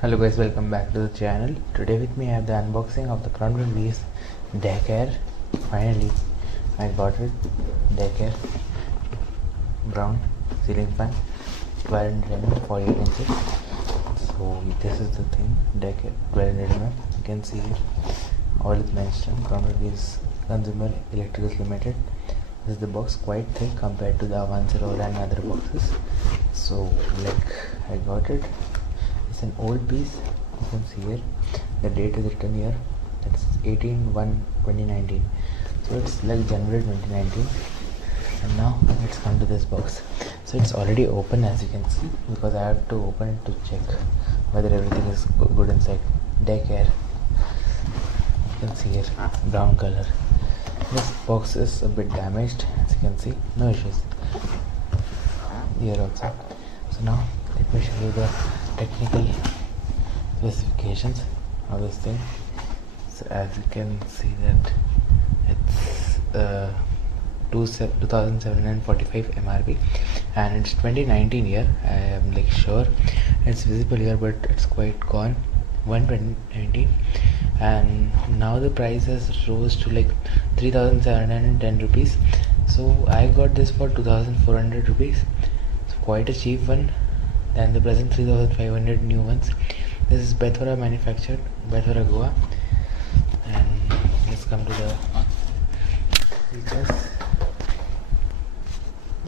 Hello guys, welcome back to the channel. Today with me I have the unboxing of the Crompton Dec. Finally I got it. Dec brown ceiling fan, 1200 mm, 48 inches. So this is the thing, Dec 1200 mm. You can see it. All is mentioned. Crompton Consumer Electricals Limited. This is the box, quite thick compared to the Avancero and other boxes. So I got it. It's an old piece. You can see here the date is written here. That's 18/1/2019. So it's like January 2019. And now let's come to this box. So it's already open, as you can see, because I have to open it to check whether everything is good inside. Dec. You can see here, brown color. This box is a bit damaged, as you can see. No issues here also. So now let me show you the technical specifications of this thing. So as you can see that it's 2745 MRP and it's 2019 year. I am sure it's visible here, but it's quite gone. 2019, and now the price has rose to 3710 rupees. So I got this for 2400 rupees. It's quite a cheap one than the present 3500 new ones. This is Bethora manufactured, Bethora Goa. And let's come to the features.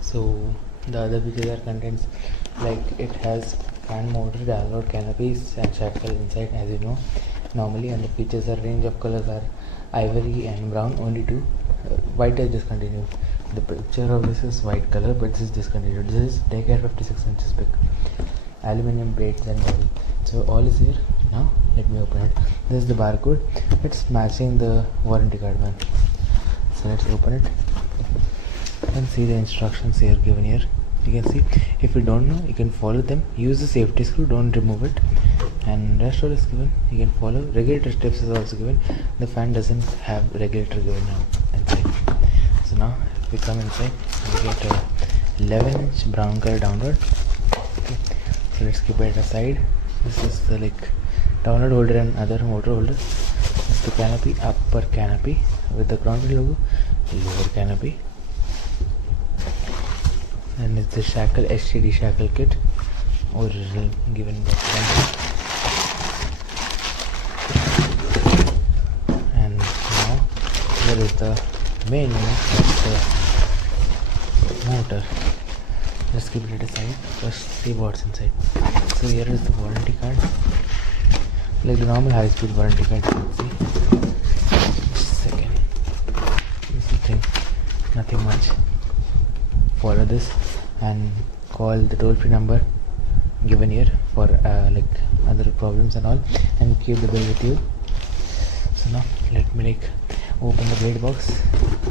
So the other features are contents it has fan motor, download canopies and shackle inside, as you know normally, and the features are range of colors are ivory and brown, only two. White is discontinued. The picture of this is white color, but this is discontinued. This is Dec 56 inches big, aluminum plates and body. So all is here. Now let me open it. This is the barcode. It's matching the warranty card one. So let's open it and see the instructions here given here. You can see, if you don't know, you can follow them. Use the safety screw, don't remove it, and rest all is given. You can follow. Regulator steps is also given. The fan doesn't have regulator given now inside. So now if we come inside, we get a 11-inch brown color download. Okay, so let's keep it aside. This is the download holder and other motor holder. This is the canopy, upper canopy with the Crompton logo, lower canopy. And it's the shackle, STD shackle kit, original given by Crompton. And now there is the main unit, that's the motor. Let's keep it aside. First see what's inside. So here is the warranty card, like the normal high-speed warranty card. You can see. Just a second. This is the thing. Nothing much. Follow this and call the toll-free number given here for other problems and all, and keep the bill with you. So now let me open the blade box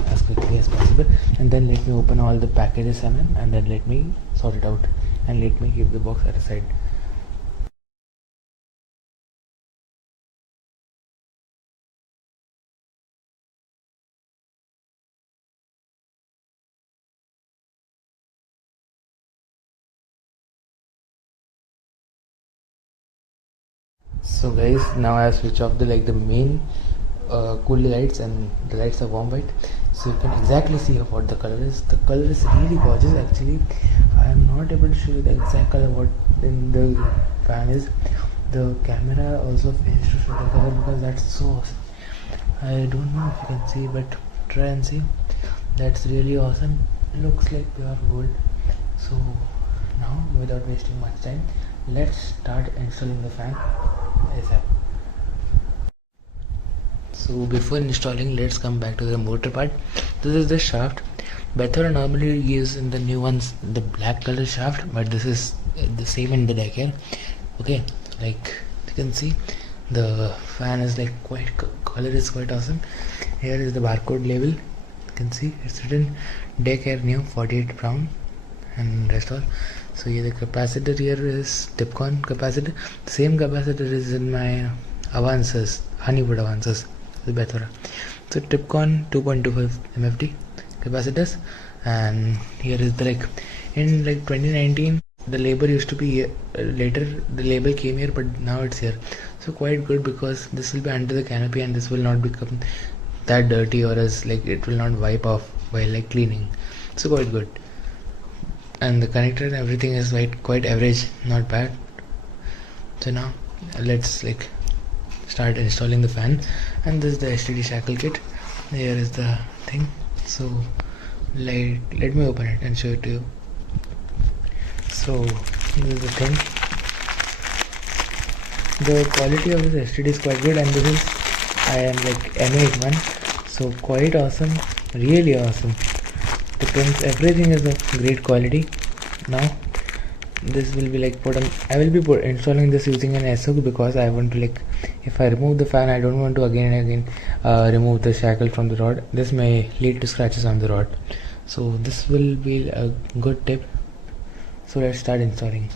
as quickly as possible, and then let me open all the packages and then let me sort it out, and let me keep the box at a side. So guys, now I have switched off the main cool lights, and the lights are warm white, so you can exactly see what the color is. The color is really gorgeous. Actually, I am not able to show you the exact color what in the fan is. The camera also fails to show the color because that's so awesome. I don't know if you can see, but try and see. That's really awesome. Looks like pure gold. So now, without wasting much time, let's start installing the fan ASAP. So before installing, let's come back to the motor part. This is the shaft. Bethora normally gives in the new ones the black color shaft, but this is the same in the Dec here. Okay, you can see, the fan is color is quite awesome. Here is the barcode label. You can see it's written Dec new 48 brown and rest all. So here the capacitor here is Tipcon capacitor. The same capacitor is in my Avances, Honeywood Avances, the Bethora. So Tipcon 2.25 MFD capacitors, and here is the in 2019 the label used to be here, later the label came here, but now it's here. So quite good, because this will be under the canopy and this will not become that dirty, or else like it will not wipe off while like cleaning. So quite good. And the connector and everything is like quite average, not bad. So now let's like start installing the fan. And this is the STD shackle kit. Here is the thing. So like let me open it and show it to you. So this is the thing. The quality of this STD is quite good, and this is I am like M81, so quite awesome, really awesome. The pins, everything is of great quality. Now this will be like put on. I will be installing this using an SOC, because I want to like, if I remove the fan, I don't want to again and again remove the shackle from the rod. This may lead to scratches on the rod. So this will be a good tip. So let's start installing.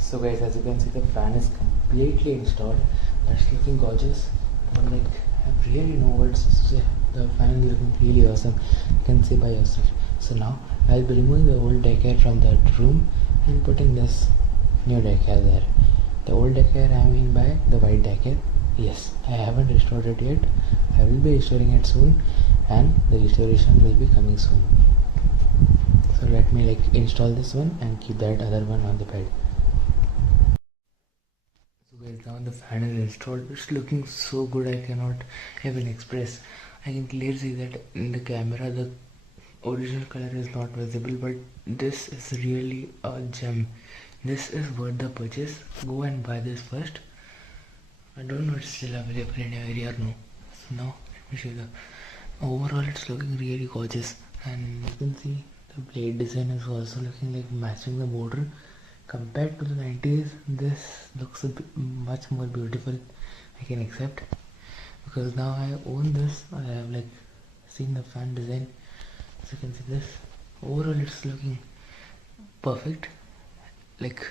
So guys, as you can see, the fan is completely installed. That's looking gorgeous. But like, I have really no words to say. The fan is looking really awesome. You can see by yourself. So now I'll be removing the old deck air from that room and putting this new deck air there. The old deck air I mean by the white deck air. Yes, I haven't restored it yet. I will be restoring it soon, and the restoration will be coming soon. So let me like install this one and keep that other one on the bed. So guys, now the fan is installed. It's looking so good, I cannot even express. I can clearly see that in the camera the original color is not visible, but this is really a gem. This is worth the purchase. Go and buy this first. I don't know if it's still available in your area or no. So now let me show you the overall. It's looking really gorgeous, and you can see the blade design is also looking like matching the motor. Compared to the 90s, this looks a bit much more beautiful. I can accept, because now I own this. I have like seen the fan design, so you can see this. Overall, it's looking perfect, like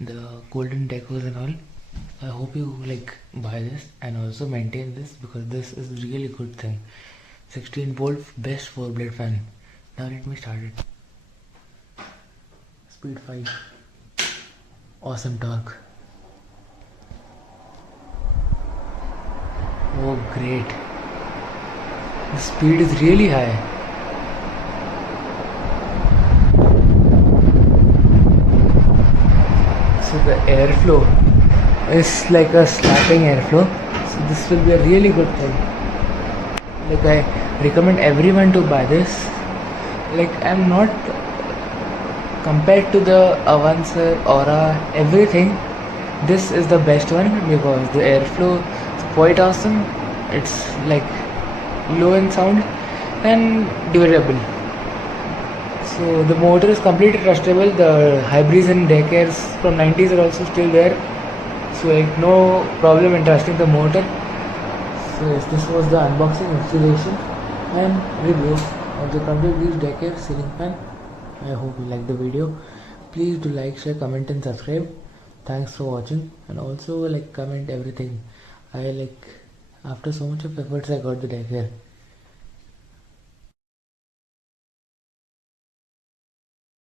the golden decors and all. I hope you like buy this and also maintain this, because this is really good thing. 16-volt best 4-blade fan. Now let me start it. Speed 5. Awesome torque. Oh great. The speed is really high. So the airflow is like a slapping airflow. So this will be a really good thing. Like I recommend everyone to buy this. Like I'm not, compared to the Avancer, Aura, everything, this is the best one, because the airflow is quite awesome. It's like low in sound and durable. So the motor is completely trustable. The hybrids and deck airs from 90s are also still there. So like no problem in trusting the motor. So yes, this was the unboxing, installation and review of the Crompton Dec deck air ceiling fan. I hope you like the video. Please do like, share, comment and subscribe. Thanks for watching, and also like comment everything. I like, after so much of efforts I got the deck air.